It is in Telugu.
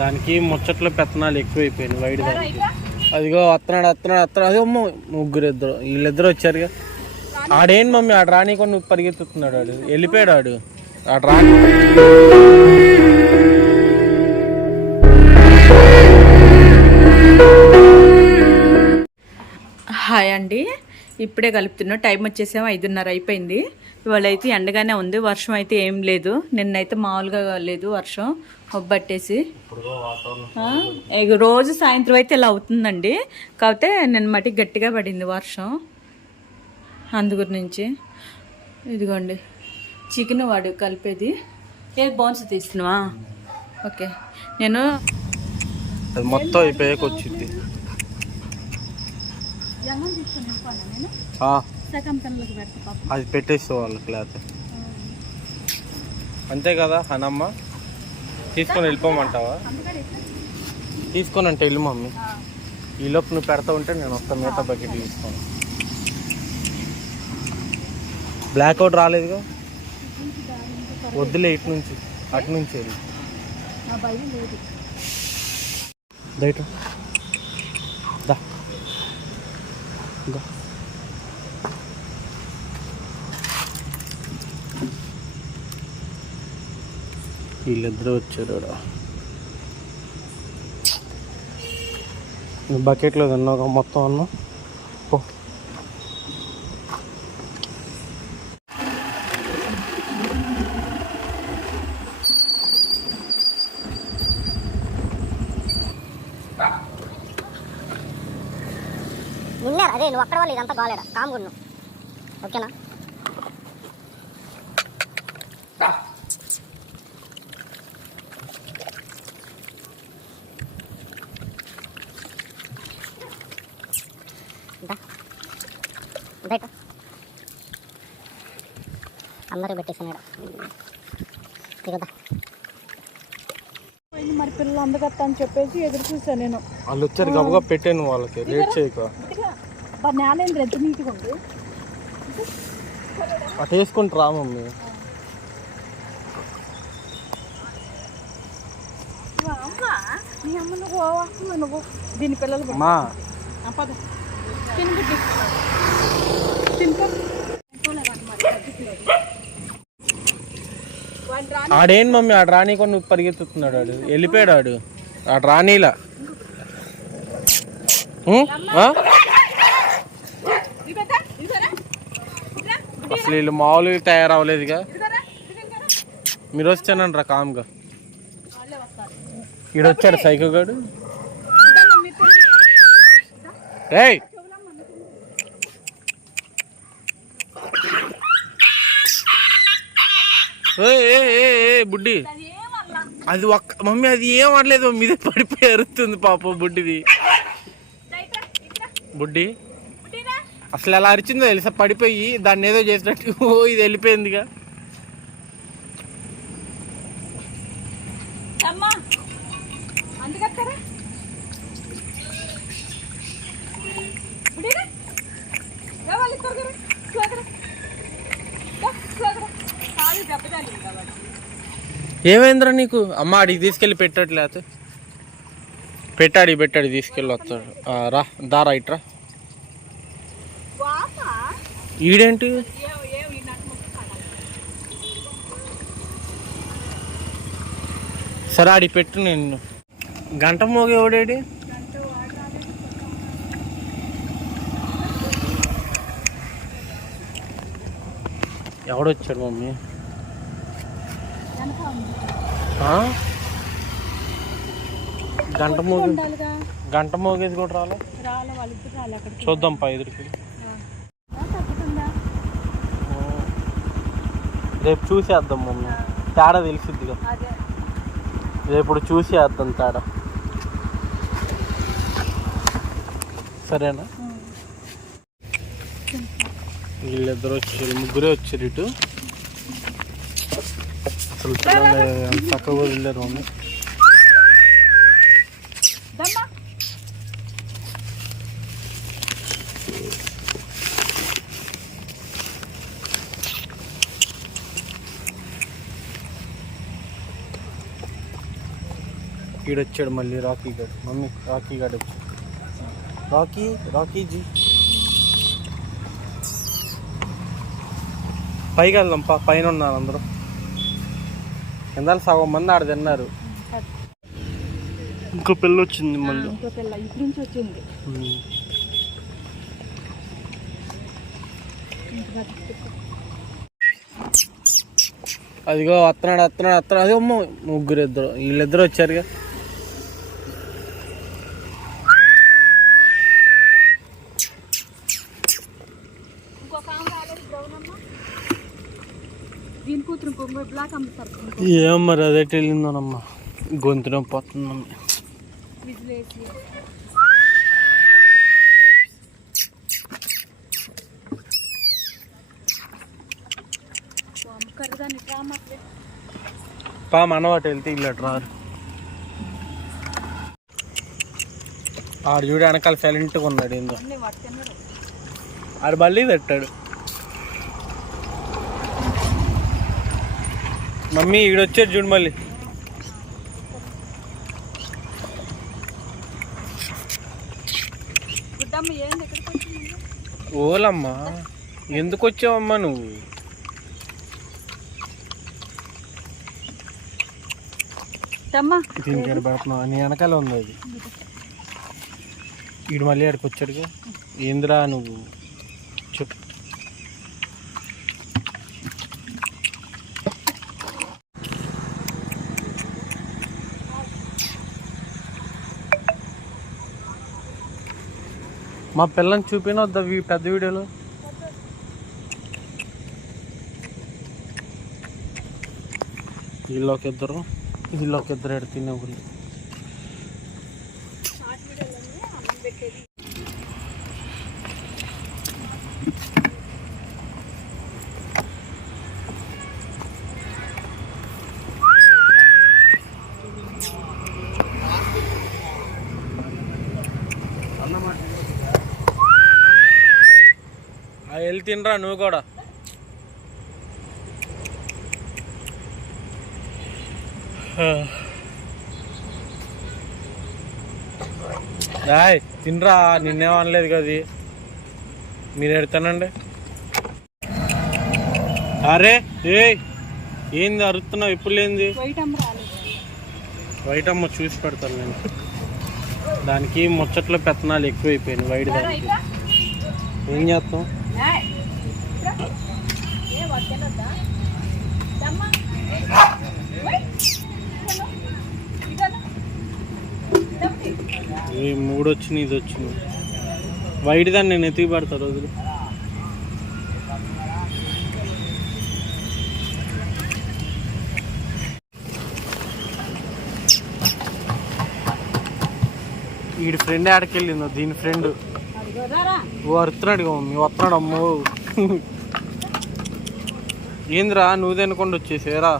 దానికి ముచ్చట్లు పెత్తనాలు ఎక్కువైపోయినాయి వైడ్ దానికి. అదిగో వస్తున్నాడు వస్తున్నాడు వస్తున్నాడు అదే అమ్మ ముగ్గురు ఇద్దరు. వీళ్ళిద్దరు వచ్చారుగా ఆడేం మమ్మీ? ఆడ రానికుండా నువ్వు పరిగెత్తుతున్నాడు ఆడు. వెళ్ళిపోయాడు ఆడు. ఆడ రాని హాయ్ అండి. ఇప్పుడే కలుపుతున్నా. టైం వచ్చేసేమో ఐదున్నర అయిపోయింది. ఇవాళ అయితే ఎండగానే ఉంది వర్షం అయితే ఏం లేదు. నిన్నైతే మామూలుగా లేదు వర్షం. ఒబ్బట్టేసి ఇక రోజు సాయంత్రం అయితే ఇలా అవుతుందండి. కాకపోతే నిన్న మట్టి గట్టిగా పడింది వర్షం. అందు గురించి ఇదిగోండి. చికెన్ వాడు కలిపేది. ఏ బోన్స్ తీస్తున్నావా? ఓకే. నేను అది మొత్తం అయిపోయాక వచ్చింది. అది పెట్టేస్తే వాళ్ళకి లేకపోతే అంతే కదా హనమ్మ తీసుకొని వెళ్ళిపోమంటావా తీసుకొని అంటే వెళ్ళు మమ్మీ. ఈ లోపు నువ్వు పెడతా ఉంటే నేను వస్తాను మిగతా బకెట్ తీసుకోను. బ్లాక్అవుట్ రాలేదుగా? వద్దులే ఇటు నుంచి అటు నుంచి వెళ్ళి. దయట దా. వీళ్ళిద్దరూ వచ్చారు బకెట్లో తిన్నావు మొత్తం అన్న? నిన్న నిన్నే అదే నువ్వు అక్కడ వాళ్ళు ఇదంతా బాగాలేడా కామ్గున్ను ఓకేనా దా. బయట అందరూ పెట్టేసినాడు దిగదా మరి పిల్లలు అందగత్తా అని చెప్పేసి ఎదురు చూసాను నేను. వాళ్ళు వచ్చారు గబగా పెట్టాను వాళ్ళకి లేట్ చేయక. నేలేంద్ర ఎంత నీట్గా ఉంది అటు వేసుకుంటూ రా మమ్మీ. అమ్మ నీ అమ్మ నువ్వు వస్తున్నావు నువ్వు. దీని పిల్లలు పుట్టారు. మా. ఆ, పద. తినబుద్ధి ఆడేం మమ్మీ? ఆడు రాణి కొని పరిగెత్తుతున్నాడు ఆడు. వెళ్ళిపోయాడు ఆడు. రాణిలా రానీలా. అసలు వీళ్ళు మామూలుగా తయారవ్వలేదుగా. మీరు వచ్చానండి రా కామ్గా. ఈడు వచ్చాడు సైకో బుడ్డి. అది ఒక్క మమ్మీ అది ఏం అనలేదు మీద పడిపోయి అరుస్తుంది పాప బుడ్డిది. బుడ్డి అసలు ఎలా అరిచిందో తెలుసా? పడిపోయి దాన్ని ఏదో చేసినట్టు ఓ ఇది వెళ్ళిపోయిందిగా. అందుకత్తారా ఏమైందిరా నీకు? అమ్మ అడిగి తీసుకెళ్ళి పెట్టట్లేదు పెట్టాడి పెట్టాడి తీసుకెళ్ళి వస్తాడు. రా దారా ఇట్రా ఈడేంటి? సరే ఆడి పెట్టు నేను గంట మోగే ఓడేడి? ఎవడొచ్చాడు మమ్మీ? గంట మోగే గంట మోగేది కూడా రాలే? చూద్దాం పై ఎదురుకి. రేపు చూసేద్దాం మమ్మీ. తేడా తెలిసిద్దిగా. రేపు చూసేద్దాం తేడా. సరేనా? వీళ్ళిద్దరు వచ్చారు ముగ్గురే వచ్చారు ఇటు. అసలు పిల్లలు చక్కగా వదిలేరు మమ్మీ. ఈడొచ్చాడు మళ్ళీ రాకీ గాడు. మమ్మీ రాకీ గాడు వచ్చాడు. Rocky Rocky ji. పైకి వెళ్దాం పైన ఉన్నారు అందరూ. కింద సగం మంది ఆడ తిన్నారు. ఇంకో పిల్ల వచ్చింది మళ్ళీ. ఇంకో పిల్ల ఇటు నుంచి వచ్చింది. ఉమ్. అదిగో వస్తున్నాడు వస్తున్నాడు వస్తున్నాడు. అదే అమ్మ ముగ్గురు ఇద్దరు. వీళ్ళిద్దరు వచ్చారుగా. ఇంకొక దీని కూతురు ఇంకో బ్లాక్ అమ్ముతారు ఏం మరి అదే వెళ్ళిందోనమ్మా గొంతు నొప్పి విజిలేసి. రామట్లే పా మనవాటి వెళ్తే ఇల్లు రారు. ఆడు చూడు వెనకాల సైలెంట్గా ఉన్నాడు ఏందో. ఆడు మళ్ళీ తట్టాడు. మమ్మీ ఈడొచ్చాడు చూడు మళ్ళీ. ఓలమ్మా ఎందుకు వచ్చావమ్మా నువ్వు? దీనికి నీ వెనకాల ఉంది అది. ఈడు మళ్ళీ ఆడికి వచ్చాడుగా ఏందిరా నువ్వు? మా పిల్లని చూపిన వద్దా పెద్ద వీడియోలో? వీళ్ళొక ఇద్దరు వీళ్ళొక ఇద్దరు ఎడుతున్నా తినే తినరా నువ్వు కూడా? రాయ్ తినరా నిన్నేమనలేదు కది కదా మీరు ఎడతానండి. అరే ఏ ఏంది అరుతున్నావు ఇప్పుడు లేనిది? వైట్ అమ్మ వైట్ అమ్మ చూసి పెడతాను నేను. దానికి ముచ్చట్లో పెత్తనాలు ఎక్కువైపోయినాయి వైట్ దానికి. ఏం చేస్తాం? మూడు వచ్చింది ఇది వచ్చింది వైట్ దాన్ని నేను ఎతికి పెడతా రోజులు. వీడి ఫ్రెండ్ ఆడికి వెళ్ళిందో దీని ఫ్రెండ్. ఓ అరుతున్నాడు ఇగో మమ్మీ. వస్తున్నాడు అమ్మో. ఏందిరా నువ్వు తినకుండా వచ్చేసేరా